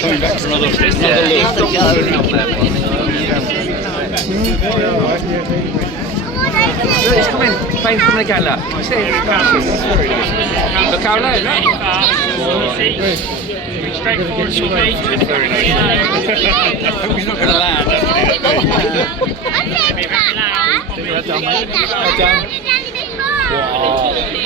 Coming back for another look. Look, it's coming. Plane's coming again, look. See it? Look how low, look. Straight forward to the beach. Hope he's not going to land. Wow.